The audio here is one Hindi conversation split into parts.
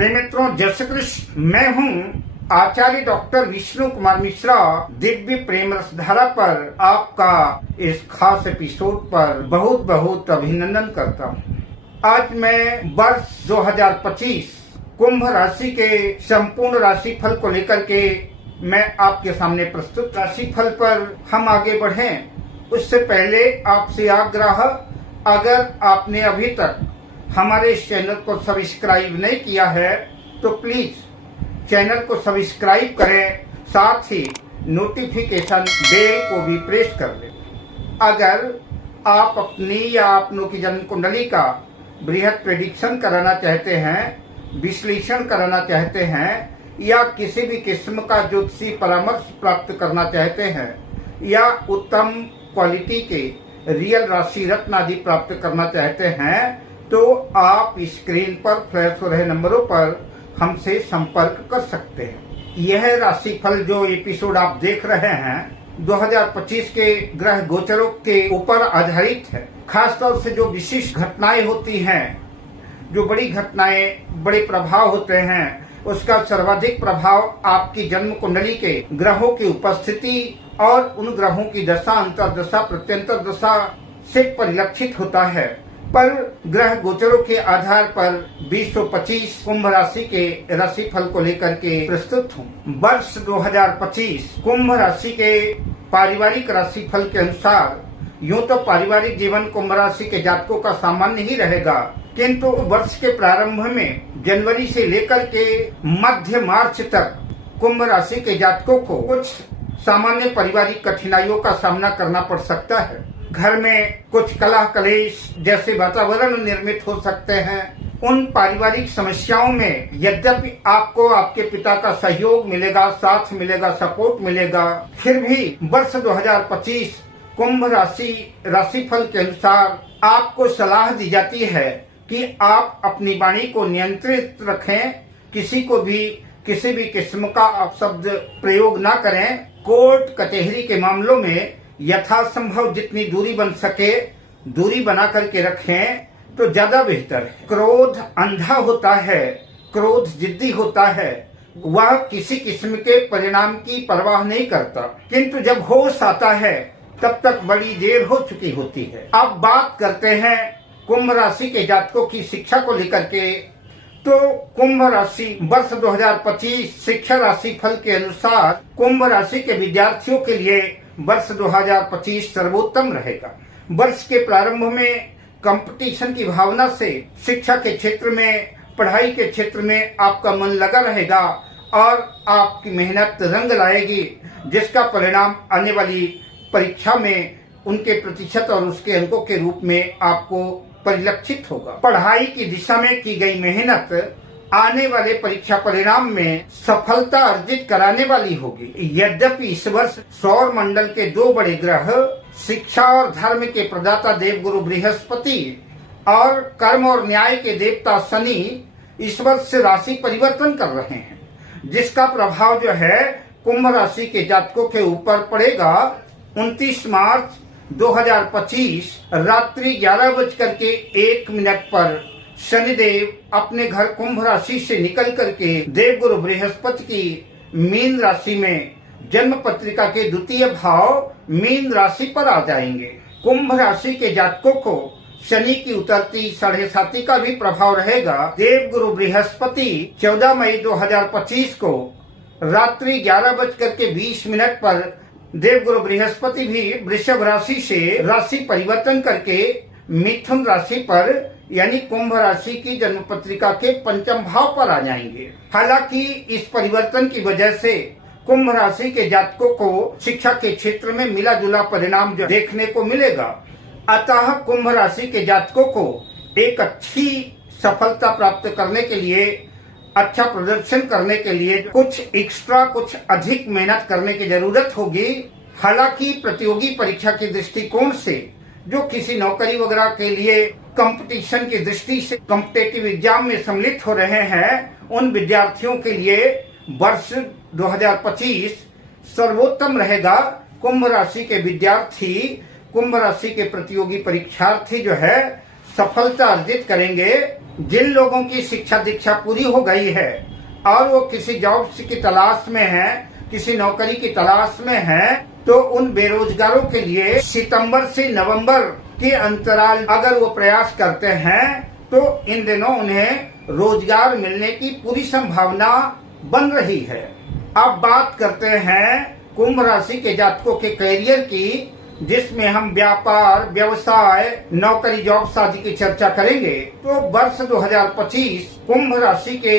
प्रिय मित्रों, जय श्री कृष्ण। मैं हूँ आचार्य डॉक्टर विष्णु कुमार मिश्रा। दिव्य प्रेम रस धारा पर आपका इस खास एपिसोड पर बहुत बहुत अभिनंदन करता हूँ। आज मैं वर्ष 2025 कुंभ राशि के संपूर्ण राशिफल को लेकर के मैं आपके सामने प्रस्तुत। राशिफल पर हम आगे बढ़ें उससे पहले आपसे आग्रह, अगर आपने अभी तक हमारे इस चैनल को सब्सक्राइब नहीं किया है तो प्लीज चैनल को सब्सक्राइब करें, साथ ही नोटिफिकेशन बेल को भी प्रेस कर लें। अगर आप अपनी या अपनों की जन्म कुंडली का बृहद प्रेडिक्शन कराना चाहते हैं, विश्लेषण कराना चाहते हैं, या किसी भी किस्म का ज्योतिषी परामर्श प्राप्त करना चाहते हैं, या उत्तम क्वालिटी के रियल राशि रत्न आदि प्राप्त करना चाहते हैं, तो आप स्क्रीन पर फ्लैश हो रहे नंबरों पर हमसे संपर्क कर सकते हैं। यह राशिफल जो एपिसोड आप देख रहे हैं 2025 के ग्रह गोचरों के ऊपर आधारित है। खासतौर से जो विशिष्ट घटनाएं होती हैं, जो बड़ी घटनाएं, बड़े प्रभाव होते हैं, उसका सर्वाधिक प्रभाव आपकी जन्म कुंडली के ग्रहों की उपस्थिति और उन ग्रहों की दशा, अंतर्दशा, प्रत्यंतर दशा से परिलक्षित होता है। पर ग्रह गोचरों के आधार पर 2025 कुंभ राशि के राशिफल को लेकर के प्रस्तुत हूँ। वर्ष 2025 कुंभ राशि के पारिवारिक राशिफल के अनुसार यूँ तो पारिवारिक जीवन कुंभ राशि के जातकों का सामान्य ही रहेगा, किंतु वर्ष के प्रारंभ में जनवरी से लेकर के मध्य मार्च तक कुंभ राशि के जातकों को कुछ सामान्य पारिवारिक कठिनाइयों का सामना करना पड़ सकता है। घर में कुछ कलह कलेश जैसे वातावरण निर्मित हो सकते हैं। उन पारिवारिक समस्याओं में यद्यपि आपको आपके पिता का सहयोग मिलेगा, साथ मिलेगा, सपोर्ट मिलेगा, फिर भी वर्ष 2025 कुंभ राशि राशिफल के अनुसार आपको सलाह दी जाती है कि आप अपनी वाणी को नियंत्रित रखें, किसी को भी किसी भी किस्म का अपशब्द प्रयोग ना करें। कोर्ट कचहरी के मामलों में यथासंभव जितनी दूरी बन सके दूरी बना करके रखें तो ज्यादा बेहतर है। क्रोध अंधा होता है, क्रोध जिद्दी होता है, वह किसी किस्म के परिणाम की परवाह नहीं करता, किंतु जब होश आता है तब तक बड़ी देर हो चुकी होती है। अब बात करते हैं कुंभ राशि के जातकों की शिक्षा को लेकर के। तो कुंभ राशि वर्ष 2025 शिक्षा राशि फल के अनुसार कुंभ राशि के विद्यार्थियों के लिए वर्ष 2025 सर्वोत्तम रहेगा। वर्ष के प्रारंभ में कंपटीशन की भावना से शिक्षा के क्षेत्र में, पढ़ाई के क्षेत्र में आपका मन लगा रहेगा और आपकी मेहनत रंग लाएगी, जिसका परिणाम आने वाली परीक्षा में उनके प्रतिशत और उसके अंकों के रूप में आपको परिलक्षित होगा। पढ़ाई की दिशा में की गई मेहनत आने वाले परीक्षा परिणाम में सफलता अर्जित कराने वाली होगी। यद्यपि इस वर्ष सौर मंडल के दो बड़े ग्रह, शिक्षा और धर्म के प्रदाता देवगुरु बृहस्पति और कर्म और न्याय के देवता शनि इस वर्ष राशि परिवर्तन कर रहे हैं, जिसका प्रभाव जो है कुंभ राशि के जातकों के ऊपर पड़ेगा। 29 मार्च 2025 रात्रि 11:01 पर शनिदेव अपने घर कुंभ राशि से निकल करके देवगुरु बृहस्पति की मीन राशि में जन्म पत्रिका के द्वितीय भाव मीन राशि पर आ जाएंगे। कुंभ राशि के जातकों को शनि की उतरती 7.5 का भी प्रभाव रहेगा। देवगुरु बृहस्पति 14 मई 2025 को रात्रि 11:20 पर देवगुरु बृहस्पति भी वृषभ राशि से राशि परिवर्तन करके मिथुन राशि पर यानी कुंभ राशि की जन्म पत्रिका के पंचम भाव पर आ जाएंगे। हालांकि इस परिवर्तन की वजह से कुंभ राशि के जातकों को शिक्षा के क्षेत्र में मिला जुला परिणाम देखने को मिलेगा। अतः कुंभ राशि के जातकों को एक अच्छी सफलता प्राप्त करने के लिए, अच्छा प्रदर्शन करने के लिए कुछ एक्स्ट्रा, कुछ अधिक मेहनत करने की जरूरत होगी। हालांकि प्रतियोगी परीक्षा के दृष्टिकोण से जो किसी नौकरी वगैरह के लिए कंपटीशन की दृष्टि से कॉम्पिटेटिव एग्जाम में सम्मिलित हो रहे हैं, उन विद्यार्थियों के लिए वर्ष 2025 सर्वोत्तम रहेगा। कुंभ राशि के विद्यार्थी, कुंभ राशि के प्रतियोगी परीक्षार्थी जो है सफलता अर्जित करेंगे। जिन लोगों की शिक्षा दीक्षा पूरी हो गई है और वो किसी जॉब की तलाश में है, किसी नौकरी की तलाश में है, तो उन बेरोजगारों के लिए सितंबर से नवंबर के अंतराल अगर वो प्रयास करते हैं तो इन दिनों उन्हें रोजगार मिलने की पूरी संभावना बन रही है। अब बात करते हैं कुंभ राशि के जातकों के करियर की, जिसमें हम व्यापार, व्यवसाय, नौकरी, जॉब आदि की चर्चा करेंगे। तो वर्ष 2025 कुंभ राशि के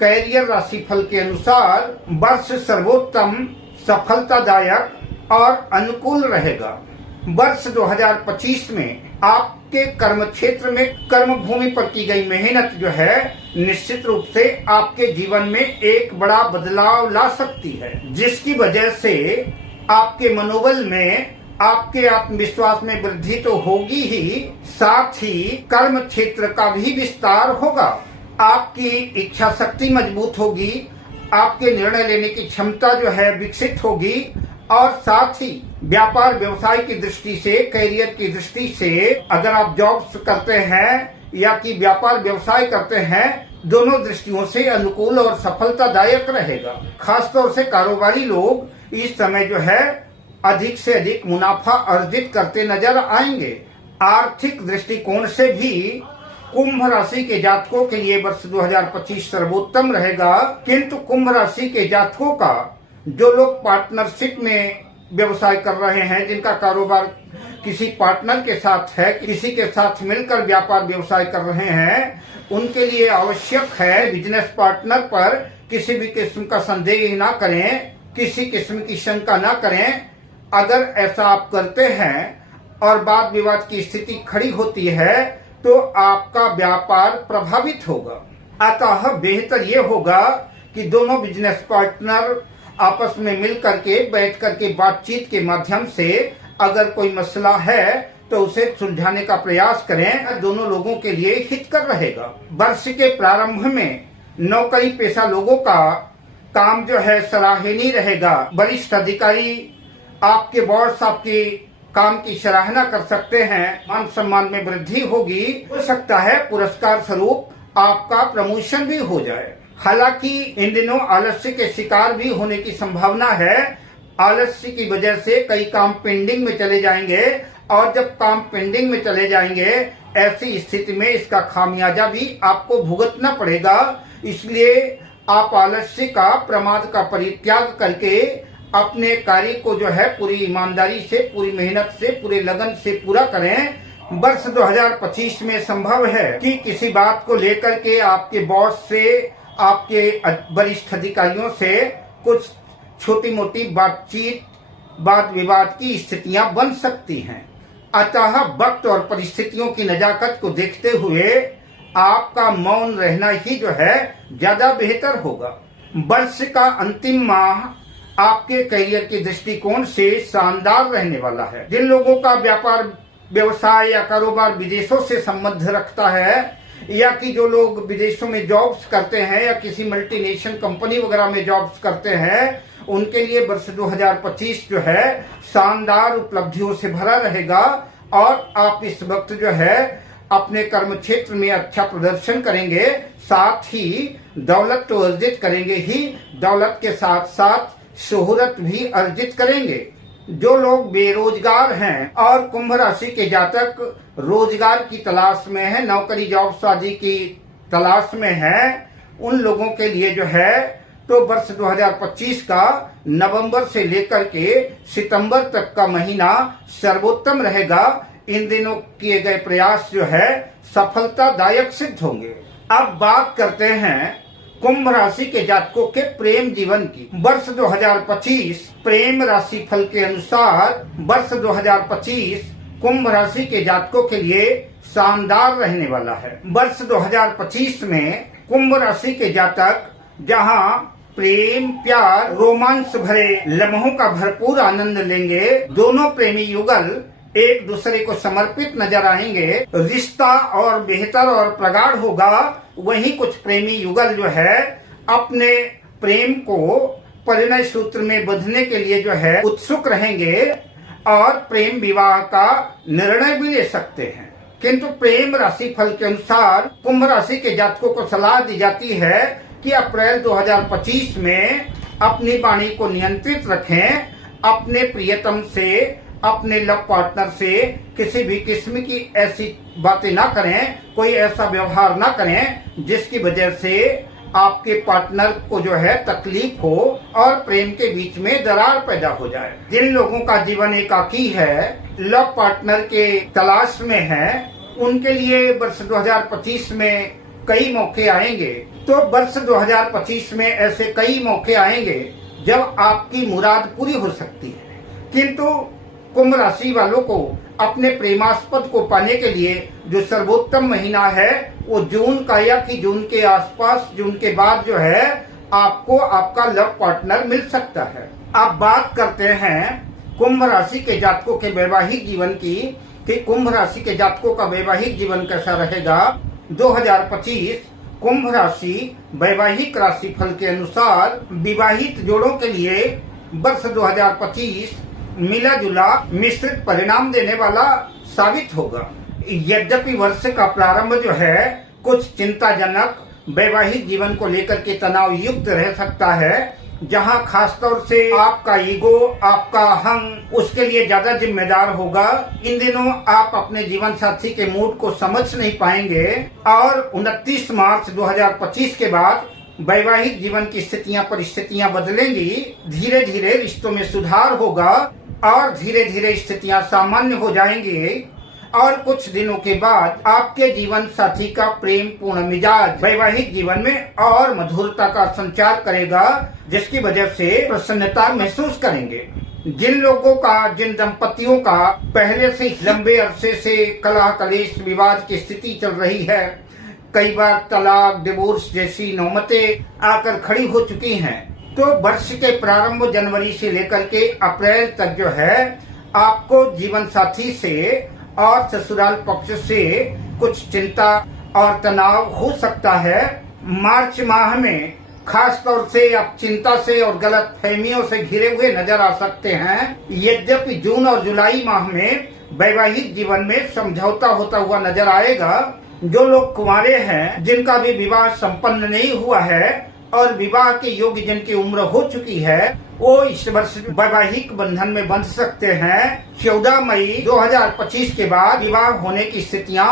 करियर राशिफल के अनुसार वर्ष सर्वोत्तम, सफलतादायक और अनुकूल रहेगा। वर्ष 2025 में आपके कर्म क्षेत्र में कर्म भूमि पर की गई मेहनत जो है निश्चित रूप से आपके जीवन में एक बड़ा बदलाव ला सकती है, जिसकी वजह से आपके मनोबल में, आपके आत्मविश्वास में वृद्धि तो होगी ही, साथ ही कर्म क्षेत्र का भी विस्तार होगा। आपकी इच्छा शक्ति मजबूत होगी, आपके निर्णय लेने की क्षमता जो है विकसित होगी और साथ ही व्यापार व्यवसाय की दृष्टि से, करियर की दृष्टि से, अगर आप जॉब्स करते हैं या कि व्यापार व्यवसाय करते हैं, दोनों दृष्टियों से अनुकूल और सफलतादायक रहेगा। खासतौर से कारोबारी लोग इस समय जो है अधिक से अधिक मुनाफा अर्जित करते नजर आएंगे। आर्थिक दृष्टिकोण से भी कुंभ राशि के जातकों के लिए वर्ष 2025 सर्वोत्तम रहेगा, किंतु कुंभ राशि के जातकों का जो लोग पार्टनरशिप में व्यवसाय कर रहे हैं, जिनका कारोबार किसी पार्टनर के साथ है, किसी के साथ मिलकर व्यापार व्यवसाय कर रहे हैं, उनके लिए आवश्यक है बिजनेस पार्टनर पर किसी भी किस्म का संदेह ना करें, किसी किस्म की शंका ना करें। अगर ऐसा आप करते हैं और वाद विवाद की स्थिति खड़ी होती है तो आपका व्यापार प्रभावित होगा। अतः बेहतर ये होगा कि दोनों बिजनेस पार्टनर आपस में मिल करके, बैठ करके बातचीत के माध्यम से अगर कोई मसला है तो उसे सुलझाने का प्रयास करें। दोनों लोगों के लिए हितकर रहेगा। वर्ष के प्रारंभ में नौकरी पेशा लोगों का काम जो है सराहनीय रहेगा। वरिष्ठ अधिकारी, आपके बॉस आपके काम की सराहना कर सकते हैं, मान सम्मान में वृद्धि होगी। हो सकता है पुरस्कार स्वरूप आपका प्रमोशन भी हो जाए। हालांकि इन दिनों आलस्य के शिकार भी होने की संभावना है। आलस्य की वजह से कई काम पेंडिंग में चले जाएंगे और जब काम पेंडिंग में चले जाएंगे, ऐसी स्थिति में इसका खामियाजा भी आपको भुगतना पड़ेगा। इसलिए आप आलस्य का, प्रमाद का परित्याग करके अपने कार्य को जो है पूरी ईमानदारी से, पूरी मेहनत से, पूरे लगन से पूरा करें। वर्ष 2025 में संभव है कि किसी बात को लेकर के आपके बॉस से, आपके वरिष्ठ अधिकारियों से कुछ छोटी मोटी बातचीत, वाद विवाद की स्थितियां बन सकती हैं। अतः वक्त और परिस्थितियों की नजाकत को देखते हुए आपका मौन रहना ही जो है ज्यादा बेहतर होगा। वर्ष का अंतिम माह आपके करियर के दृष्टिकोण से शानदार रहने वाला है। जिन लोगों का व्यापार व्यवसाय या कारोबार विदेशों से संबंध रखता है, या कि जो लोग विदेशों में जॉब्स करते हैं या किसी मल्टीनेशनल कंपनी वगैरह में जॉब्स करते हैं, उनके लिए वर्ष 2025 जो है शानदार उपलब्धियों से भरा रहेगा और आप इस वक्त जो है अपने कर्म क्षेत्र में अच्छा प्रदर्शन करेंगे। साथ ही दौलत तो अर्जित करेंगे ही, दौलत के साथ साथ शोहरत भी अर्जित करेंगे। जो लोग बेरोजगार हैं और कुंभ राशि के जातक रोजगार की तलाश में है, नौकरी जॉब आदि की तलाश में है, उन लोगों के लिए जो है तो वर्ष 2025 का नवंबर से लेकर के सितंबर तक का महीना सर्वोत्तम रहेगा। इन दिनों किए गए प्रयास जो है सफलतादायक सिद्ध होंगे। अब बात करते हैं कुंभ राशि के जातकों के प्रेम जीवन की। वर्ष 2025 प्रेम राशि फल के अनुसार वर्ष 2025 कुंभ राशि के जातकों के लिए शानदार रहने वाला है। वर्ष 2025 में कुंभ राशि के जातक जहां प्रेम, प्यार, रोमांस भरे लम्हों का भरपूर आनंद लेंगे, दोनों प्रेमी युगल एक दूसरे को समर्पित नजर आएंगे, रिश्ता और बेहतर और प्रगाढ़ होगा। वहीं कुछ प्रेमी युगल जो है अपने प्रेम को परिणय सूत्र में बंधने के लिए जो है उत्सुक रहेंगे और प्रेम विवाह का निर्णय भी ले सकते हैं। किंतु प्रेम राशि फल के अनुसार कुंभ राशि के जातकों को सलाह दी जाती है कि अप्रैल 2025 में अपनी वाणी को नियंत्रित रखें, अपने प्रियतम से, अपने लव पार्टनर से किसी भी किस्म की ऐसी बातें ना करें, कोई ऐसा व्यवहार ना करें जिसकी वजह से आपके पार्टनर को जो है तकलीफ हो और प्रेम के बीच में दरार पैदा हो जाए। जिन लोगों का जीवन एकाकी है, लव पार्टनर के तलाश में है, उनके लिए वर्ष 2025 में कई मौके आएंगे। तो वर्ष 2025 में ऐसे कई मौके आएंगे जब आपकी मुराद पूरी हो सकती है। किंतु कुंभ राशि वालों को अपने प्रेमास्पद को पाने के लिए जो सर्वोत्तम महीना है वो जून का, या कि जून के आसपास, जून के बाद जो है आपको आपका लव पार्टनर मिल सकता है। अब बात करते हैं कुंभ राशि के जातकों के वैवाहिक जीवन की कि कुंभ राशि के जातकों का वैवाहिक जीवन कैसा रहेगा। 2025 कुंभ राशि वैवाहिक राशि फल के अनुसार विवाहित जोड़ों के लिए वर्ष 2025 मिला जुला मिश्रित परिणाम देने वाला साबित होगा। यद्यपि वर्ष का प्रारंभ जो है कुछ चिंताजनक वैवाहिक जीवन को लेकर के तनाव युक्त रह सकता है, जहां खासतौर से आपका ईगो, आपका अहम उसके लिए ज्यादा जिम्मेदार होगा। इन दिनों आप अपने जीवन साथी के मूड को समझ नहीं पाएंगे और 29 मार्च 2025 के बाद वैवाहिक जीवन की परिस्थितियां बदलेंगी। धीरे धीरे रिश्तों में सुधार होगा और धीरे धीरे स्थितियां सामान्य हो जाएंगी और कुछ दिनों के बाद आपके जीवन साथी का प्रेम पूर्ण मिजाज वैवाहिक जीवन में और मधुरता का संचार करेगा, जिसकी वजह से प्रसन्नता महसूस करेंगे। जिन लोगों का, जिन दंपतियों का पहले से लंबे अरसे से कलह कलेश विवाद की स्थिति चल रही है, कई बार तलाक, डिवोर्स जैसी नौबतें आकर खड़ी हो चुकी हैं, तो वर्ष के प्रारंभ जनवरी से लेकर के अप्रैल तक जो है आपको जीवन साथी से और ससुराल पक्ष से कुछ चिंता और तनाव हो सकता है। मार्च माह में खास तौर से आप चिंता से और गलत फहमियों से घिरे हुए नजर आ सकते हैं। यद्यपि जून और जुलाई माह में वैवाहिक जीवन में समझौता होता हुआ नजर आएगा। जो लोग कुंवारे हैं, जिनका भी विवाह संपन्न नहीं हुआ है और विवाह के योग्य जिनकी उम्र हो चुकी है, वो इस वर्ष वैवाहिक बंधन में बंध सकते हैं। 14 मई 2025 के बाद विवाह होने की स्थितियां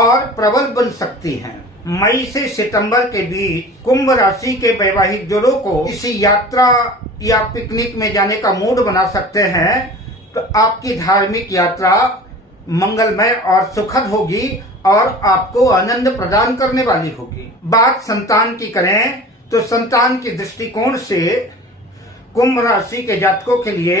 और प्रबल बन सकती हैं। मई से सितंबर के बीच कुंभ राशि के वैवाहिक जोड़ों को किसी यात्रा या पिकनिक में जाने का मूड बना सकते हैं। तो आपकी धार्मिक यात्रा मंगलमय और सुखद होगी और आपको आनंद प्रदान करने वाली होगी। बात संतान की करें तो संतान के दृष्टिकोण से कुंभ राशि के जातकों के लिए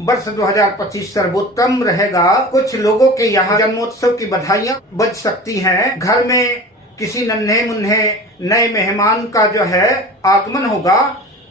वर्ष 2025 सर्वोत्तम रहेगा। कुछ लोगों के यहाँ जन्मोत्सव की बधाइयां बज सकती हैं। घर में किसी नन्हे मुन्ने नए मेहमान का जो है आगमन होगा।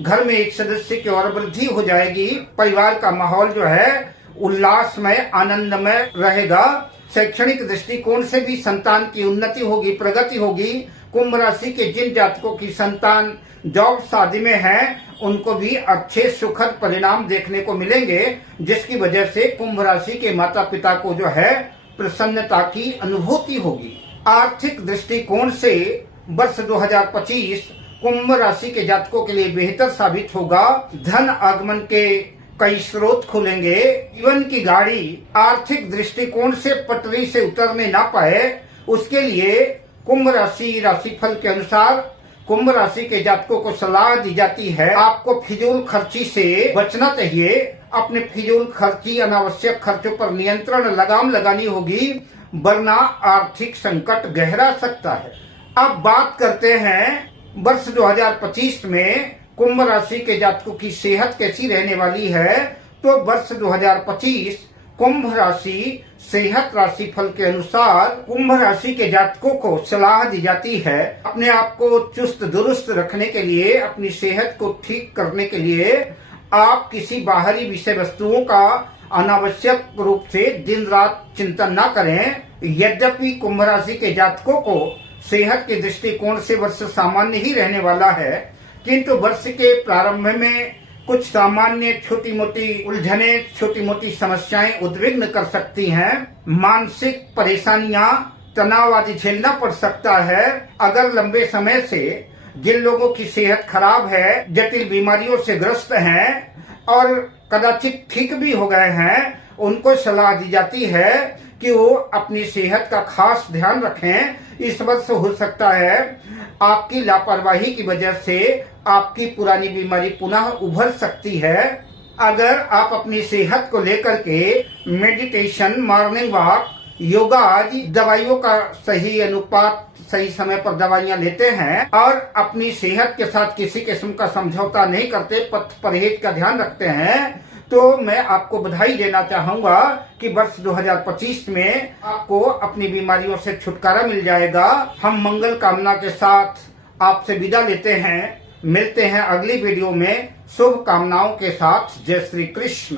घर में एक सदस्य की और वृद्धि हो जाएगी। परिवार का माहौल जो है उल्लासमय, आनंदमय रहेगा। शैक्षणिक दृष्टिकोण से भी संतान की उन्नति होगी, प्रगति होगी। कुंभ राशि के जिन जातकों की संतान जॉब शादी में है, उनको भी अच्छे सुखद परिणाम देखने को मिलेंगे, जिसकी वजह से कुंभ राशि के माता पिता को जो है प्रसन्नता की अनुभूति होगी। आर्थिक दृष्टिकोण से वर्ष 2025 कुंभ राशि के जातकों के लिए बेहतर साबित होगा। धन आगमन के कई स्रोत खुलेंगे। जीवन की गाड़ी आर्थिक दृष्टिकोण से पटरी से उतरने ना पाए, उसके लिए कुंभ राशि राशिफल के अनुसार कुंभ राशि के जातकों को सलाह दी जाती है आपको फिजूल खर्ची से बचना चाहिए। अपने फिजूल खर्ची, अनावश्यक खर्चों पर नियंत्रण, लगाम लगानी होगी, वरना आर्थिक संकट गहरा सकता है। अब बात करते हैं वर्ष 2025 में कुंभ राशि के जातकों की सेहत कैसी रहने वाली है। तो वर्ष 2025 कुंभ राशि सेहत राशि फल के अनुसार कुंभ राशि के जातकों को सलाह दी जाती है अपने आप को चुस्त दुरुस्त रखने के लिए, अपनी सेहत को ठीक करने के लिए आप किसी बाहरी विषय वस्तुओं का अनावश्यक रूप से दिन रात चिंतन न करें। यद्यपि कुंभ राशि के जातकों को सेहत के दृष्टिकोण से वर्ष सामान्य ही रहने वाला है, किंतु वर्ष के प्रारंभ में कुछ सामान्य छोटी मोटी उलझने, छोटी मोटी समस्याएं उद्विग्न कर सकती हैं। मानसिक परेशानियां, तनाव आदि झेलना पड़ सकता है। अगर लंबे समय से जिन लोगों की सेहत खराब है, जटिल बीमारियों से ग्रस्त हैं और कदाचित ठीक भी हो गए हैं, उनको सलाह दी जाती है कि वो अपनी सेहत का खास ध्यान रखें। इस वर्ष हो सकता है आपकी लापरवाही की वजह से आपकी पुरानी बीमारी पुनः उभर सकती है। अगर आप अपनी सेहत को लेकर के मेडिटेशन, मॉर्निंग वॉक, योगा आदि दवाइयों का सही अनुपात, सही समय पर दवाइयां लेते हैं और अपनी सेहत के साथ किसी किस्म का समझौता नहीं करते, पथ परहेज का ध्यान रखते हैं, तो मैं आपको बधाई देना चाहूंगा कि वर्ष 2025 में आपको अपनी बीमारियों से छुटकारा मिल जाएगा। हम मंगल कामना के साथ आपसे विदा लेते हैं। मिलते हैं अगली वीडियो में शुभ कामनाओं के साथ। जय श्री कृष्ण।